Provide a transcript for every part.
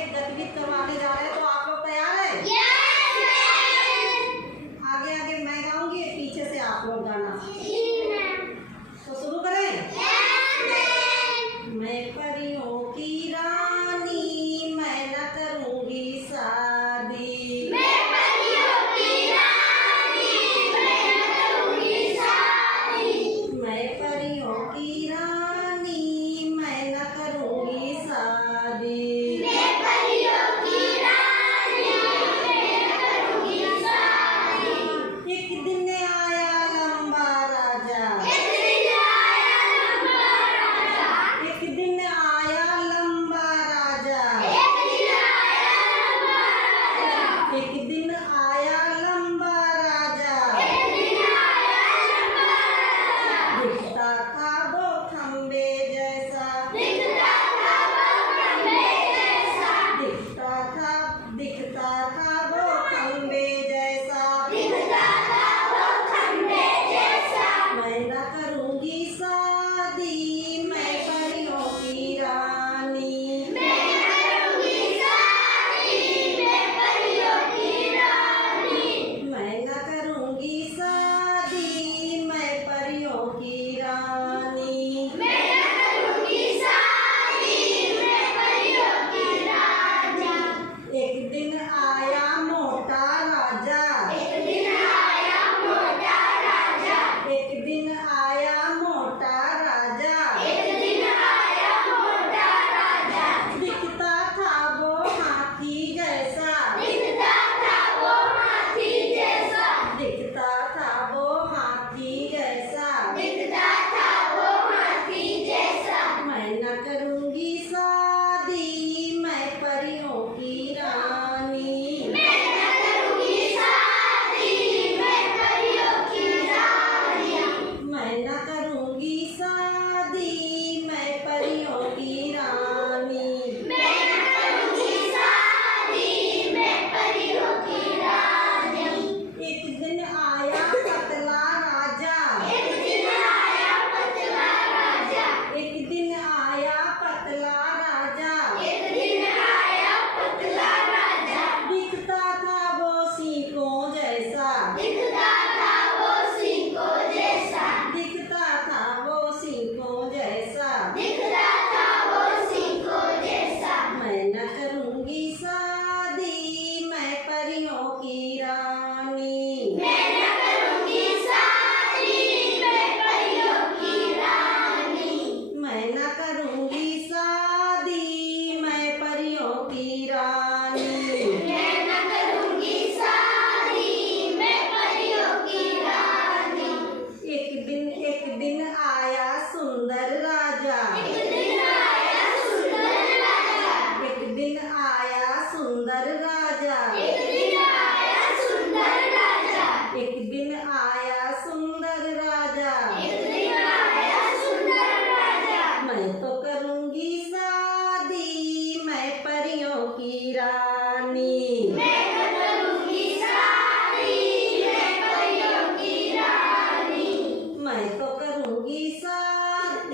एक गतिविधि करवाने जा रहे हैं, तो आप लोग तैयार हैं? आगे आगे मैं गाऊंगी, पीछे से आप लोग गाना। तो शुरू करें। मैं परियों की रानी, मैं न करूंगी शादी। मैं परियों की रानी, मैं न करूंगी शादी। मैं परियों की रानी, मैं न करूंगी शादी। मैं परियों की रानी, मैं न करूंगी शादी। एक दिन आया लंबा राजा, एक दिन आया लंबा राजा, एक दिन आया लंबा राजा, एक दिन आया लंबा राजा, एक दिन आया लंबा राजा। एक दिन आया लंबा राजा। दिखता था वो खंबे जैसा, दिखता था वो खंबे जैसा, दिखता था वो खंबे जैसा। दिखता था वो खंबे जैसा। मैं न करूंगी शादी, मैं परियों की रानी। मैं न करूंगी शादी, मैं परियों की रानी। मैं न करूंगी शादी, मैं परियों की रानी। मैं न करूंगी शादी, मैं परियों की रानी। एक दिन आया मोटा राजा, एक दिन आया मोटा राजा, एक दिन आया मोटा राजा। एक दिन आया मोटा राजा। दिखता था वो हाथी जैसा, दिखता था वो हाथी जैसा, दिखता था वो हाथी जैसा। दिखता था वो हाथी जैसा। मैं न करूंगी शादी, मैं परियों की रानी। मैं न करूंगी शादी, मैं परियों की रानी। मैं न करूंगी शादी, मैं परियों की रानी। मैं न करूंगी शादी, मैं परियों की रानी। एक दिन आया पतला राजा, एक दिन आया पतला राजा, एक दिन आया पतला राजा। एक दिन आया पतला राजा। दिखता था वो सींगों जैसा, दिखता था वो सींगों जैसा, दिखता था वो सींगों जैसा। दिखता था वो सींगों जैसा। मैं न करूंगी शादी, मैं परियों की रानी। मैं न करूंगी शादी, मैं परियों की रानी। मैं न करूंगी शादी, मैं परियों की रानी। मैं न करूंगी शादी, मैं परियों की रानी। एक दिन आया सुंदर राजा, एक दिन आया सुंदर राजा, एक दिन आया सुंदर राजा। एक दिन आया सुंदर राजा, एक दिन आया सुंदर राजा। एक दिन आया सुंदर राजा। मैं तो करूंगी शादी, मैं परियों की रानी। मैं न करूंगी शादी, मैं परियों की रानी। मैं तो करूंगी शादी,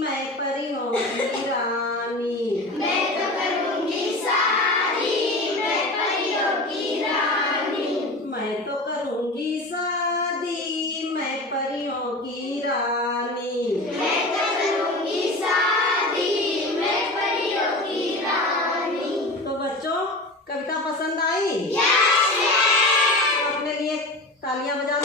मैं परियों की रानी। मैं तो करूंगी शादी, मैं परियों की रानी। मैं तो करूंगी शादी, मैं परियों की रानी। मैं तो करूंगी शादी, मैं परियों की रानी। तो बच्चों, कविता पसंद आई? Yes, yes! तो अपने लिए तालियां बजा